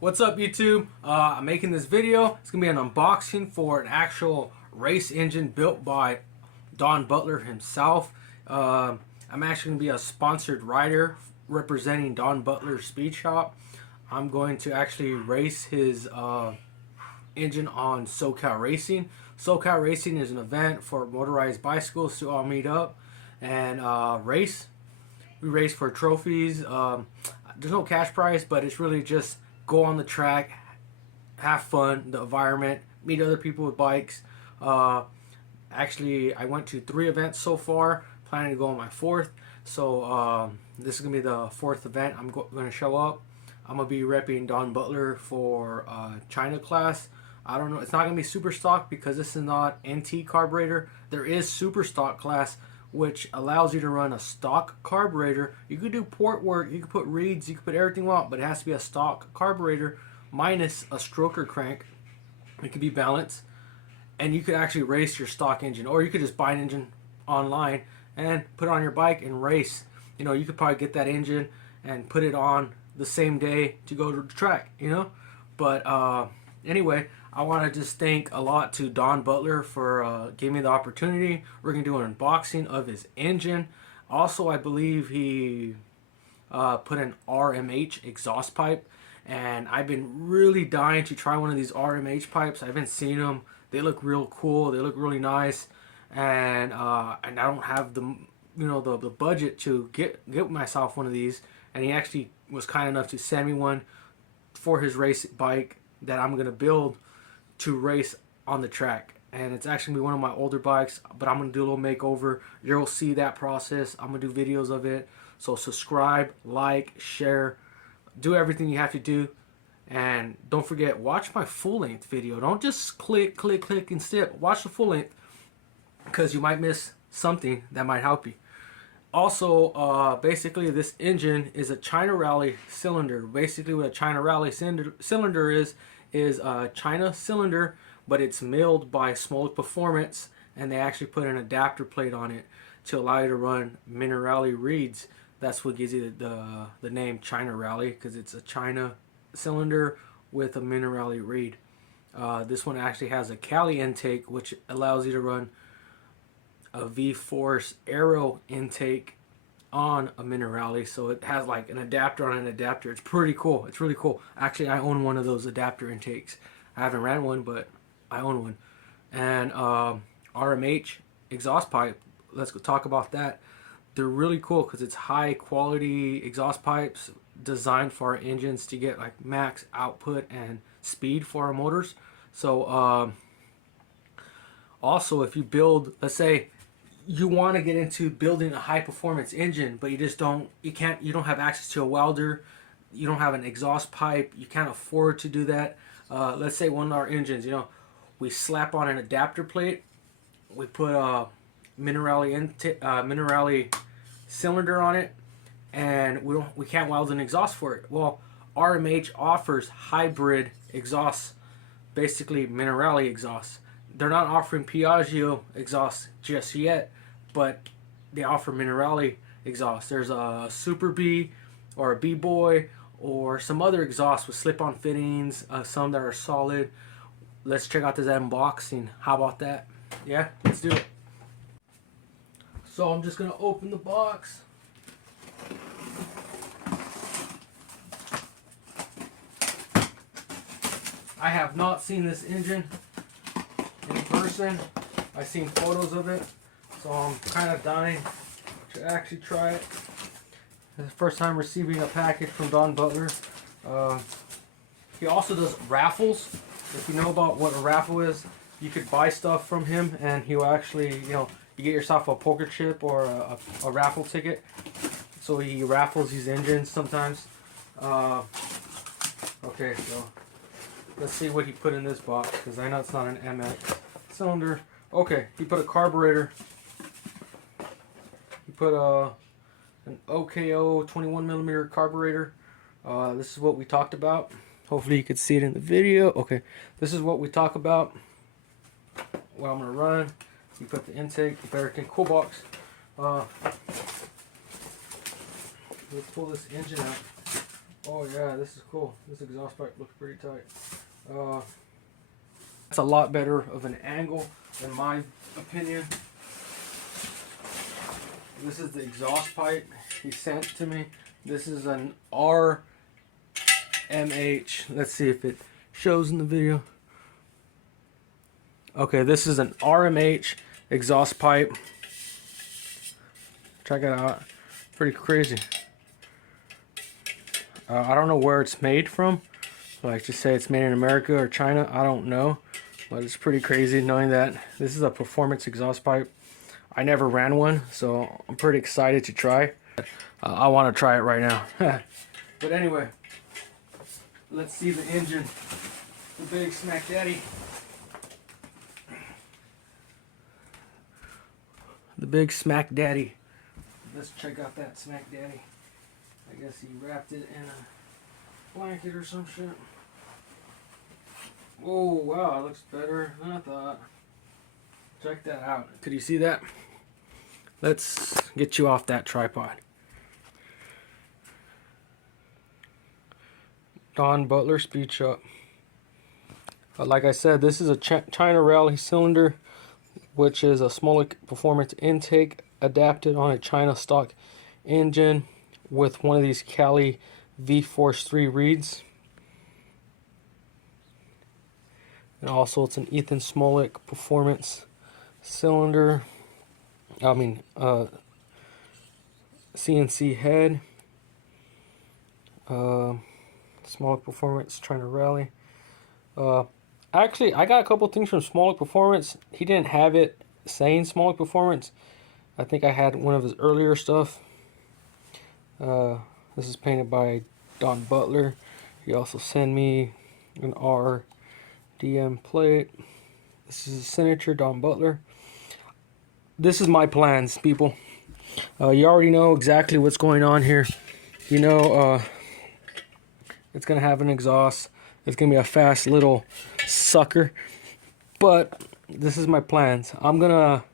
What's up, YouTube? I'm making this video. It's gonna be an unboxing for an actual race engine built by Don Butler himself. I'm actually gonna be a sponsored rider representing Don Butler Speed Shop. I'm going to actually race his engine on SoCal Racing. SoCal Racing is an event for motorized bicycles to all meet up and race. We race for trophies. There's no cash prize, but it's really just go on the track, have fun, the environment, meet other people with bikes. Actually, I went to 3 events so far, planning to go on my 4th. So this is going to be the 4th event I'm going to show up. I'm going to be repping Don Butler for China class. I don't know, it's not going to be super stock because this is not NT carburetor. There is super stock class, which allows you to run a stock carburetor. You could do port work, you could put reeds, you could put everything you want, but it has to be a stock carburetor minus a stroker crank. It could be balanced, and you could actually race your stock engine, or you could just buy an engine online and put it on your bike and race. You know, you could probably get that engine and put it on the same day to go to the track, you know. But anyway, I want to just thank a lot to Don Butler for giving me the opportunity. We're going to do an unboxing of his engine. Also, I believe he put an RMH exhaust pipe, and I've been really dying to try one of these RMH pipes. I haven't seen them. They look real cool. They look really nice, and I don't have the the budget to get myself one of these. And he actually was kind enough to send me one for his race bike that I'm going to build to race on the track. And it's actually gonna be one of my older bikes, but I'm gonna do a little makeover. You'll see that process. I'm gonna do videos of it. So subscribe, like, share, do everything you have to do. And don't forget, watch my full-length video. Don't just click and skip. Watch the full length, because you might miss something that might help you. Also, basically this engine is a China Rally cylinder. Basically what a China Rally cylinder is a China cylinder, but it's milled by Smolik Performance, and they actually put an adapter plate on it to allow you to run Minerali reeds. That's what gives you the name China Rally, because it's a China cylinder with a Minerali reed. This one actually has a Cali intake, which allows you to run a V-Force Aero intake on a Minerali, so it has like an adapter on an adapter. It's pretty cool. It's really cool. Actually, I own one of those adapter intakes. I haven't ran one, but I own one. And RMH exhaust pipe, let's go talk about that. They're really cool because it's high quality exhaust pipes designed for our engines to get like max output and speed for our motors. So also, if you build, let's say you want to get into building a high performance engine, but you don't have access to a welder, you don't have an exhaust pipe, you can't afford to do that. Let's say one of our engines, we slap on an adapter plate, we put a Minerali cylinder on it, and we can't weld an exhaust for it. Well, RMH offers hybrid exhausts, basically Minerali exhausts. They're not offering Piaggio exhaust just yet, but they offer Minerali exhaust. There's a Super B or a B-Boy or some other exhaust with slip-on fittings, some that are solid. Let's check out this unboxing. How about that? Yeah, let's do it. So I'm just going to open the box. I have not seen this engine in person. I've seen photos of it, so I'm kind of dying to actually try it. It's the first time receiving a package from Don Butler. He also does raffles. If you know about what a raffle is, you could buy stuff from him, and he'll actually, you get yourself a poker chip or a raffle ticket. So he raffles these engines sometimes. Okay, so let's see what he put in this box, because I know it's not an MX cylinder. Okay, he put a carburetor. He put an OKO 21mm carburetor. This is what we talked about. Hopefully you could see it in the video. Okay, this is what we talk about. What I'm gonna run. You put the intake, the everything. Cool box. Let's pull this engine out. Oh yeah, this is cool. This exhaust pipe looks pretty tight. It's a lot better of an angle in my opinion. This is the exhaust pipe he sent to me. This is an RMH. Let's see if it shows in the video. Okay, this is an RMH exhaust pipe. Check it out. Pretty crazy. I don't know where it's made from. Like, just say it's made in America or China. I don't know. But it's pretty crazy knowing that this is a performance exhaust pipe. I never ran one, so I'm pretty excited to try. I want to try it right now. But anyway, let's see the engine. The big Smack Daddy. The big Smack Daddy. Let's check out that Smack Daddy. I guess he wrapped it in a blanket or some shit. Oh wow, it looks better than I thought. Check that out. Could you see that? Let's get you off that tripod. Don Butler Speed Shop. Like I said, this is a Cen-Valley cylinder, which is a Smolik performance intake adapted on a China stock engine with one of these Cali V-Force 3 reeds. And also it's an Ethan Smolik performance cylinder. CNC head. Smolik Performance Cen-Valley. Actually, I got a couple things from Smolik Performance. He didn't have it saying Smolik Performance. I think I had one of his earlier stuff. This is painted by Don Butler. He also sent me an RDM plate. This is a signature Don Butler. This is my plans, people. You already know exactly what's going on here. You know, it's gonna have an exhaust. It's gonna be a fast little sucker. But this is my plans. I'm gonna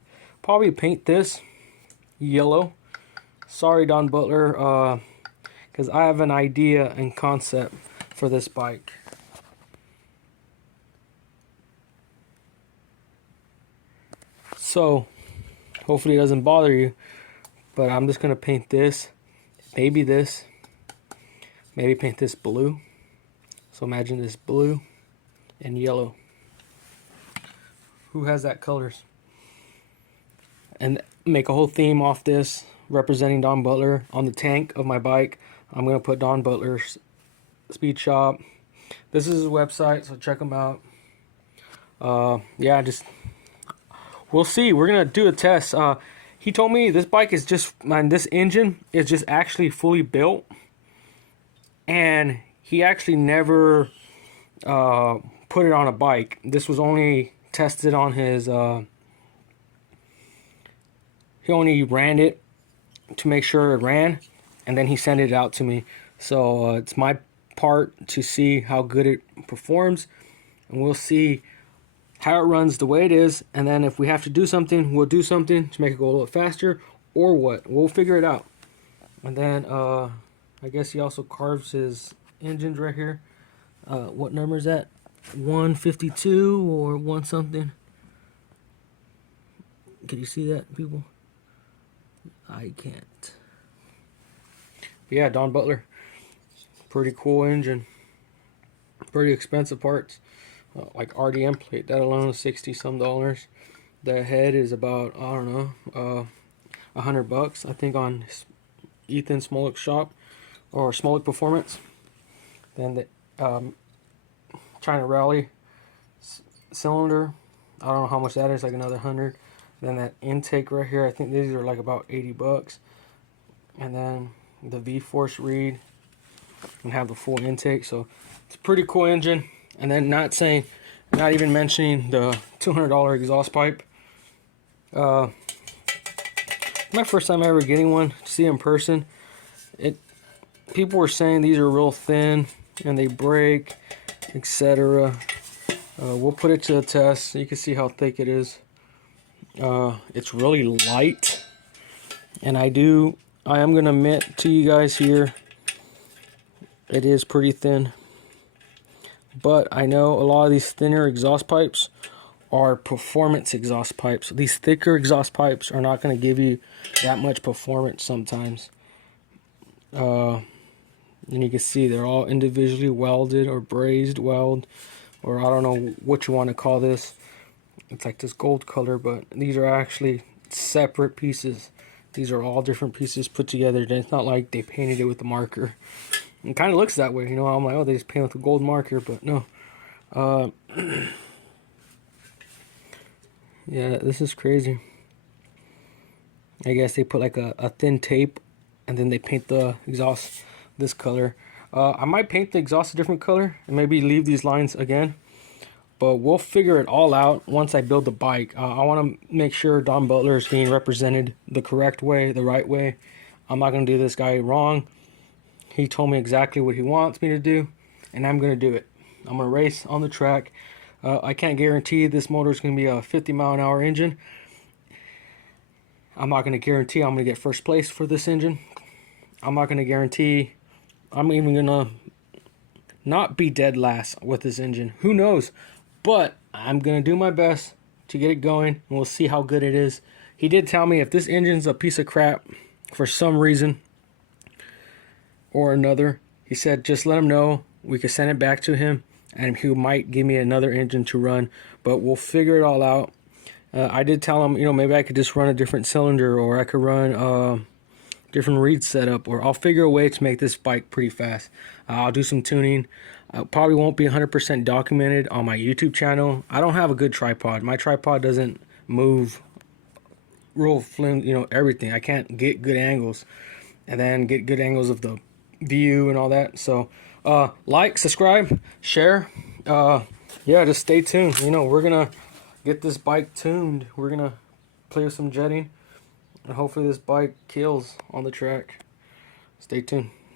probably paint this yellow. Sorry, Don Butler, because I have an idea and concept for this bike. So hopefully it doesn't bother you, but I'm just gonna paint this, maybe paint this blue. So imagine this blue and yellow. Who has that colors? And make a whole theme off this, representing Don Butler. On the tank of my bike, I'm gonna put Don Butler's Speed Shop. This is his website, so check him out. Yeah, just we'll see. We're gonna do a test. He told me this bike is just, this engine is just actually fully built, and he actually never put it on a bike. This was only tested on his. He only ran it to make sure it ran, and then he sent it out to me. So it's my part to see how good it performs, and we'll see how it runs the way it is, and then if we have to do something, we'll do something to make it go a little faster, or what. We'll figure it out. And then I guess he also carves his engines right here. What number is that? 152 or 1 something? Can you see that, people? I can't. But yeah, Don Butler. Pretty cool engine. Pretty expensive parts. Like RDM plate, that alone is $60 some. The head is about, I don't know, $100 I think on Ethan Smolik shop or Smolik Performance. Then the Cen-Valley cylinder, I don't know how much that is, like another 100. Then that intake right here, I think these are like about $80. And then the V-Force reed and have the full intake. So it's a pretty cool engine. And then not even mentioning the $200 exhaust pipe. My first time ever getting one to see in person. People were saying these are real thin and they break, etc. We'll put it to the test so you can see how thick it is. It's really light, and I am gonna admit to you guys here, It is pretty thin. But I know a lot of these thinner exhaust pipes are performance exhaust pipes. These thicker exhaust pipes are not going to give you that much performance sometimes. And you can see they're all individually welded or brazed weld, or I don't know what you want to call this. It's like this gold color, but these are actually separate pieces. These are all different pieces put together. It's not like they painted it with a marker. It kind of looks that way, you know. I'm like, oh, they just painted with a gold marker, but no. Yeah, this is crazy. I guess they put like a thin tape, and then they paint the exhaust this color. I might paint the exhaust a different color, and maybe leave these lines again. But we'll figure it all out once I build the bike. I want to make sure Don Butler is being represented the correct way, the right way. I'm not going to do this guy wrong. He told me exactly what he wants me to do, and I'm going to do it. I'm going to race on the track. I can't guarantee this motor is going to be a 50-mile-an-hour engine. I'm not going to guarantee I'm going to get first place for this engine. I'm not going to guarantee I'm even going to not be dead last with this engine. Who knows? But I'm going to do my best to get it going, and we'll see how good it is. He did tell me if this engine's a piece of crap for some reason or another, he said just let him know. We could send it back to him, and he might give me another engine to run. But we'll figure it all out. I did tell him, you know, maybe I could just run a different cylinder, or I could run different reed setup, or I'll figure a way to make this bike pretty fast. I'll do some tuning. Probably won't be 100% documented on my YouTube channel. I don't have a good tripod. My tripod doesn't move real flim, you know, everything. I can't get good angles, and then get good angles of the view and all that. So like, subscribe, share. Yeah, just stay tuned. You know, we're gonna get this bike tuned. We're gonna play with some jetting, and hopefully this bike kills on the track. Stay tuned.